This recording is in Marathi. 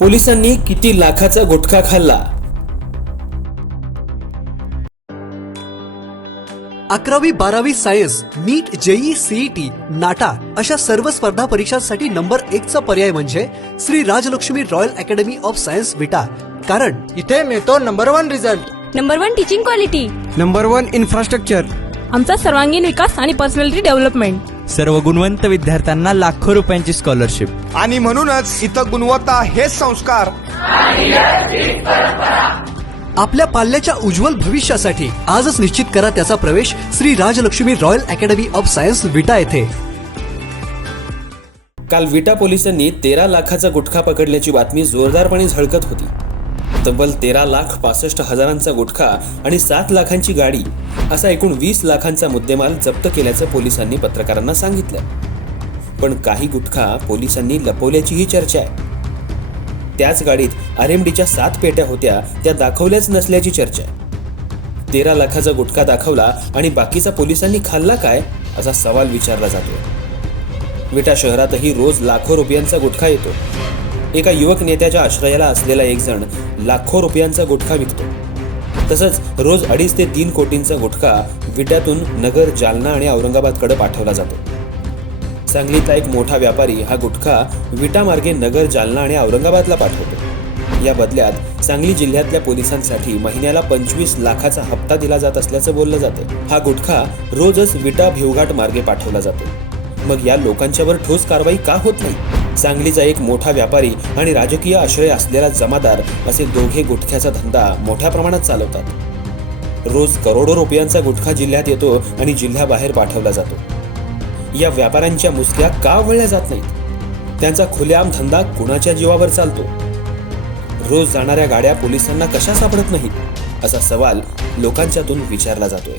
पोलिसांनी किती लाखाचा गुटखा खाल्ला? अकरावी बारावी science NEET JEE CET NATA अशा सर्व स्पर्धा परीक्षांसाठी नंबर एकचा पर्याय म्हणजे Shri Rajlakshmi royal academy of science Vita. कारण इथे मिळतो number one result. Number one teaching quality. Number one infrastructure. आमचा सर्वांगीण विकास आणि पर्सनॅलिटी डेव्हलपमेंट. सर्व गुणवंत विद्यार्थ्यांना लाखो रुपयांची स्कॉलरशिप आणि म्हणूनच इथं गुणवत्ता हेच संस्कार. आपल्या पाल्याच्या उज्ज्वल भविष्यासाठी आजच निश्चित करा त्याचा प्रवेश Shri Rajlakshmi royal academy of science Vita येथे. काल विटा पोलिसांनी तेरा लाखाचा गुटखा पकडल्याची बातमी जोरदारपणे झळकत होती. तब्बल तेरा लाख पासष्ट हजारांचा गुटखा आणि सात लाखांची गाडी असा एकूण वीस लाखांचा मुद्देमाल जप्त केल्याचं पोलिसांनी पत्रकारांना सांगितलं. पण काही गुटखा पोलिसांनी लपवल्याचीही चर्चा आहे. त्याच गाडीत आर एम डीच्या सात पेट्या होत्या त्या दाखवल्याच नसल्याची चर्चा आहे. तेरा लाखाचा गुटखा दाखवला आणि बाकीचा पोलिसांनी खाल्ला काय? असा सवाल विचारला जातो विटा शहरातही रोज लाखो रुपयांचा गुटखा येतो. एका युवक नेत्याच्या आश्रयाला असलेला एक जण लाखो रुपयांचा गुटखा विकतो. तसंच रोज अडीच ते तीन कोटींचा गुटखा विट्यातून नगर जालना आणि औरंगाबादकडे पाठवला जातो. सांगलीतला एक मोठा व्यापारी हा गुटखा विटामार्गे नगर जालना आणि औरंगाबादला पाठवतो. या बदल्यात सांगली जिल्ह्यातल्या पोलिसांसाठी महिन्याला पंचवीस लाखाचा हप्ता दिला जात असल्याचं बोललं जातं. हा गुटखा रोजच विटा भिवघाट मार्गे पाठवला जातो. मग या लोकांच्यावर ठोस कारवाई का होत नाही? सांगलीचा एक मोठा व्यापारी आणि राजकीय आश्रय असलेला जमादार असे दोघे गुटख्याचा धंदा मोठ्या प्रमाणात चालवतात. रोज करोडो रुपयांचा गुटखा जिल्ह्यात येतो आणि जिल्ह्याबाहेर पाठवला जातो. या व्यापाऱ्यांच्या मुसक्या का वळल्या जात नाहीत? त्यांचा खुलेआम धंदा कुणाच्या जीवावर चालतो? रोज जाणाऱ्या गाड्या पोलिसांना कशा सापडत नाहीत? असा सवाल लोकांच्यातून विचारला जातोय.